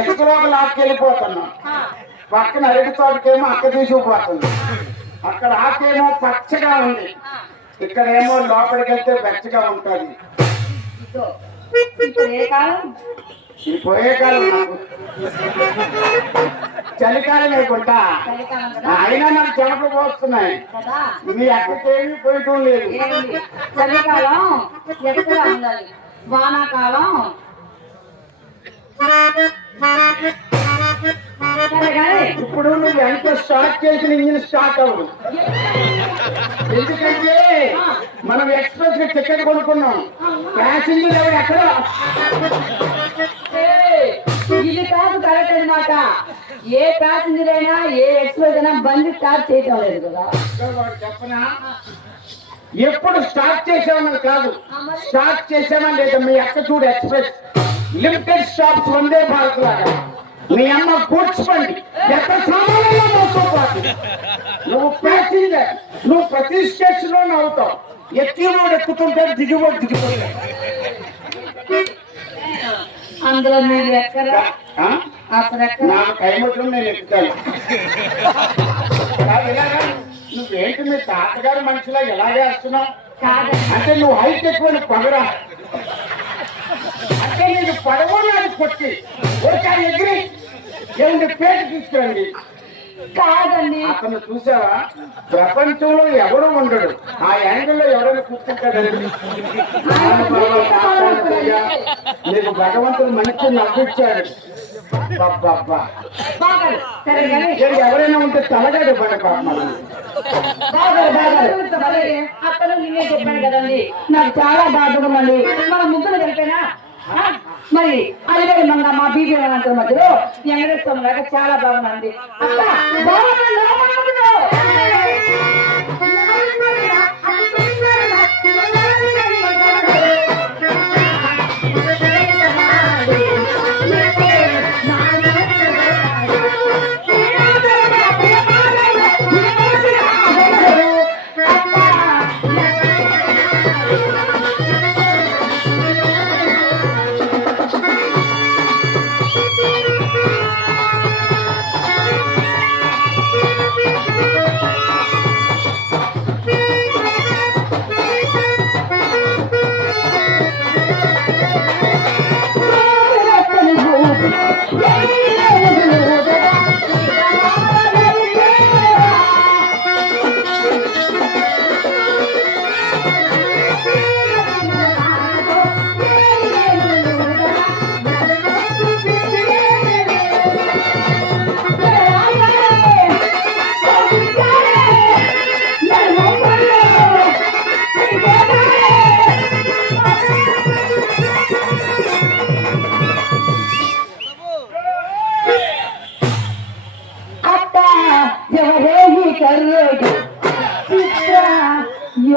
ఎక్కడో ఒక లాక్కెళ్ళిపోతున్నాం. పక్కన అరటి తోటకేమో అక్క తీసుకుపోతుంది. అక్కడ ఆకేమో పచ్చగా ఉంది, ఇక్కడేమో లోపలికి వెళ్తే వెచ్చగా ఉంటుంది. ఈ పోయే కాలం నాకు చలికాలం లేకుండా అయినా నాకు చెమటలు పోస్తున్నాయి. మీ అక్కకేమీ పోయటం లేదు. చలికాలం ఎక్కడ ఉండాలి, వానాకాలం ఇప్పుడు నువ్వు ఎంత స్టార్ట్ చేసిన ఇంజిన్ స్టార్ట్ అవ్వదు. ఎందుకంటే మనం ఎక్స్ప్రెస్ గా టికెట్ కొనుక్కున్నాం, ప్యాసింజర్ ఎవరు ఎక్కడ ఇది కాదు కరెక్ట్ అనమాట. ఏ ప్యాసింజర్ అయినా ఏ ఎక్స్ప్రెస్ అయినా బండి స్టార్ట్ చేయటం లేదు కదా. చెప్పనా, ఎప్పుడు స్టార్ట్ చేసామని కాదు, స్టార్ట్ చేసామని లేదా. మీ అక్క చూడు express limited stops Vande Bharat లాగా. మీ అమ్మ కూర్చుకోండి ఎక్కడ సామాన్యంగా మోసపోతుంది. నువ్వు ప్యాసింజర్, నువ్వు ప్రతి స్టేషన్ లోనే అవుతావు. ఎక్కినోడు ఎక్కుతుంటే దిగిపోడు దిగిపోతాడు. అందులో మీరు ఎక్కడ నాకు కైమొచ్చడం నేను ఎక్కుతాను. నువ్వేంటి మీ తాతగారు మనిషిలా ఎలాగే వస్తున్నావు అంటే నువ్వు హైట్ ఎక్కువ పగరా అంటే నీకు పడవని కొట్టి ఒకసారి ఎగిరి ఏమిటి పేట తీసుకురండి. కాదండి, అతను చూసావా, ప్రపంచంలో ఎవరు ఉండడు ఆ యాంగిల్లో ఎవరైనా కూర్చుంటాడండి. నీకు భగవంతుడు మంచి నవ్విచ్చాడు. ఎవరైనా ఉంటే తలగాడు పడ అక్కడ నేనే చెప్పాను కదండి, నాకు చాలా బాధగా ఉందండి. మన ముగ్గురు కలిపేనా మరి అదే మంగ మా బీబీ మధ్యలో వెంకటేశ్వరం లాగా చాలా బాగుందండి.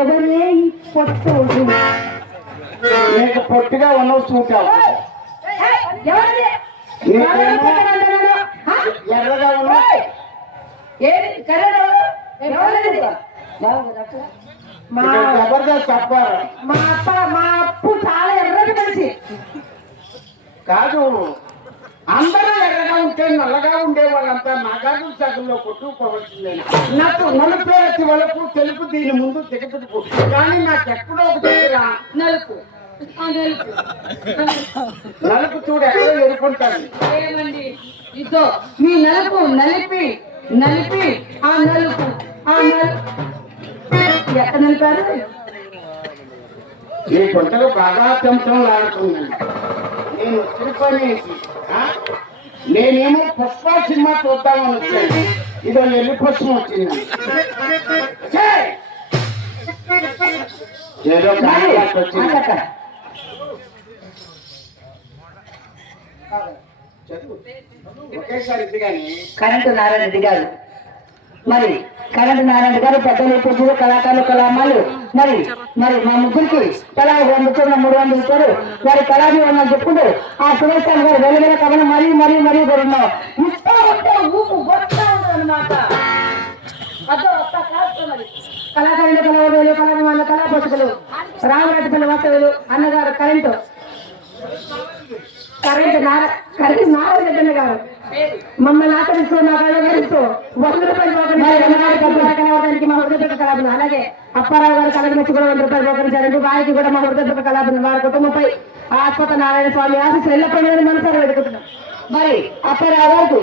ఎవరే పొట్టోడు నీకు పొట్టిగా ఉన్నావు చూచావు, ఎర్రగా ఉన్నావు. జబర్దస్త్ చెప్పారు. మా అప్పు చాలా ఎర్రటి మనిషి కాదు, అందరూ ఎర్రగా ఉంటే నల్లగా ఉండే వాళ్ళంతా నాగార్జున సాగర్లో కొట్టుకుపోవలసిందే. నాకు నలుపు వలకు తెలుపు దీని ముందు దిగతుకు, కానీ నాకు ఎక్కడో ఒక దగ్గర నలుపు నలుపు చూడు ఎక్కడో ఎదుర్కొంటాను. ఏమండి ఇదో మీ నలుపు నలిపి నలిపి ఆ నలుపు ఎక్కడ నలిపారు? ఈ గుంటలు బాగా చెంచం లాడుతున్నాను. నేను వచ్చిన పని నేనేమో పుష్ప సినిమా చూద్దామని వచ్చాను. ఇదో ఎల్లి పుష్పం వచ్చింది. ఏదో వచ్చింది. ఒకేసారి ఇది కానీ కరెంటు నారాయణ దిగారు. మరి కరెంటు నారాయణ గారు పెద్దలు పురుషులు కళాకారులు కళామాలు మరి మరి మా ముగ్గురికి కళా 200 ఇచ్చారు. వారి కళాభి ఉన్నాను చెప్పుకుంటూ ఆ సురేష్ గారు వెలుగుల కథను మరీ మరీ మరీ కొన్నాం. ఇస్తా ఉంటే ఊపు వస్తా ఉంటుంది అన్నమాట. కళాకారులు కళావరులు కళాభిమానులు కళాపోషకులు రామరాజపల్లి వాస్తవులు అన్నగారు కరెంటు నారాయణ గారు మమ్మల్ని ఆచరిస్తూ మా కళాకరిస్తూ 100 రూపాయలు కళావడానికి మా హృదయపూర్వక కళాభిమానులు అలాగే అప్పారావు గారు కళకు మెచ్చి కూడా 100 రూపాయలు పోకరించారండి వారికి కూడా మా హృదయపూర్వక కళాభిమానులు వారి కుటుంబంపై ఆస్పత నారాయణ స్వామి ఆశీస్సులు ఎల్లప్పుడూ మనసారి పెట్టుకుంటున్నాం మరి అప్పారావు గారికి